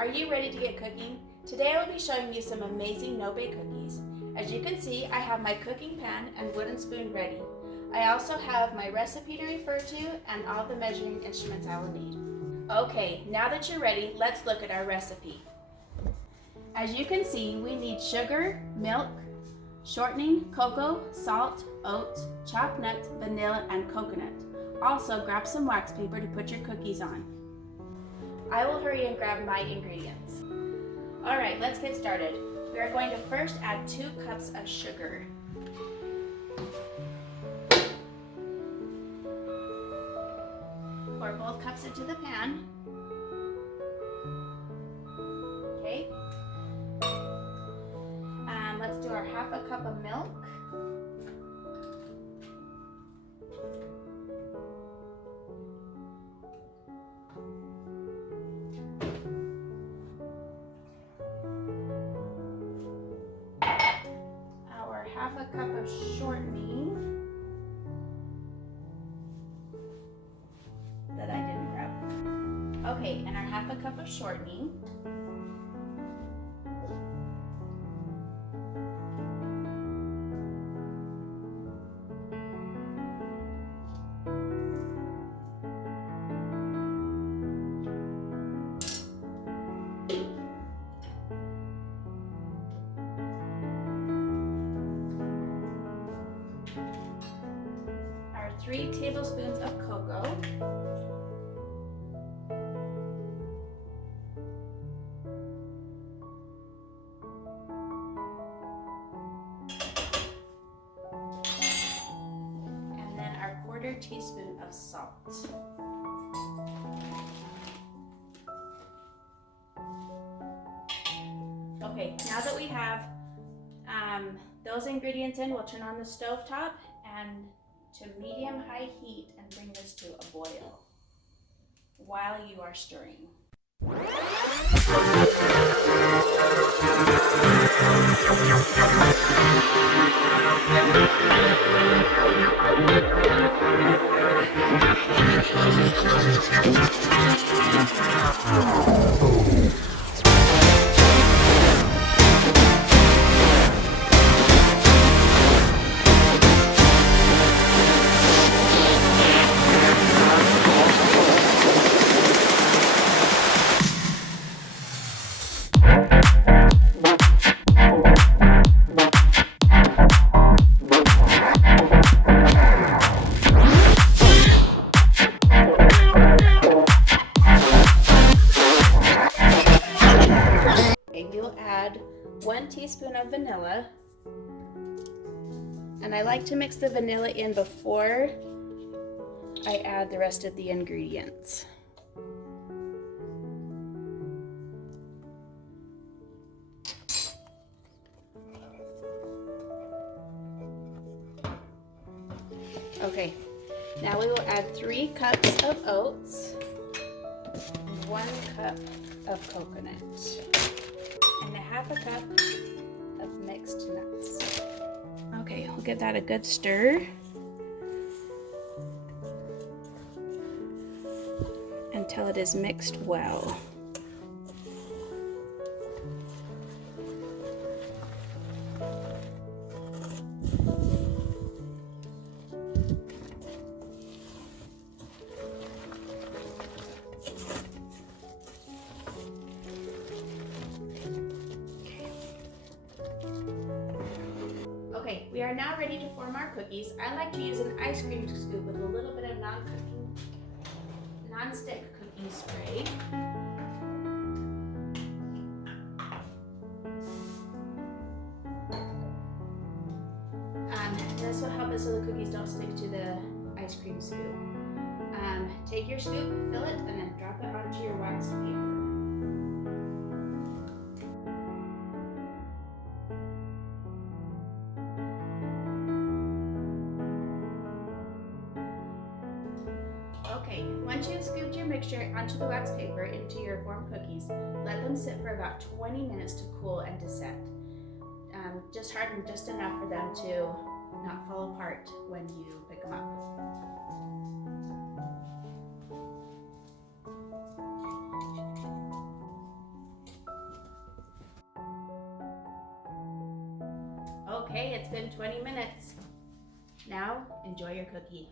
Are you ready to get cooking? Today I will be showing you some amazing no-bake cookies. As you can see, I have my cooking pan and wooden spoon ready. I also have my recipe to refer to and all the measuring instruments I will need. Okay, now that you're ready, let's look at our recipe. As you can see, we need sugar, milk, shortening, cocoa, salt, oats, chopped nuts, vanilla, and coconut. Also, grab some wax paper to put your cookies on. I will hurry and grab my ingredients. Alright, let's get started. We are going to first add 2 cups of sugar. Pour both cups into the pan. Okay. Let's do our half a cup of milk. Our half a cup of shortening that I didn't grab. Okay, and our half a cup of shortening. Our 3 tablespoons of cocoa. And then our 1/4 teaspoon of salt. Okay, now that we have those ingredients in, we'll turn on the stove top and to medium-high heat and bring this to a boil while you are stirring. You'll add 1 teaspoon of vanilla, and I like to mix the vanilla in before I add the rest of the ingredients. Okay, now we will add 3 cups of oats and 1 cup of coconut. And a half a cup of mixed nuts. Okay, we'll give that a good stir until it is mixed well. Okay, we are now ready to form our cookies. I like to use an ice cream scoop with a little bit of non-stick cooking spray. This will help us so the cookies don't stick to the ice cream scoop. Take your scoop, fill it, and then drop it onto your wax paper. Okay, once you've scooped your mixture onto the wax paper into your formed cookies, let them sit for about 20 minutes to cool and to set. Just harden just enough for them to not fall apart when you pick them up. Okay, it's been 20 minutes. Now, enjoy your cookie.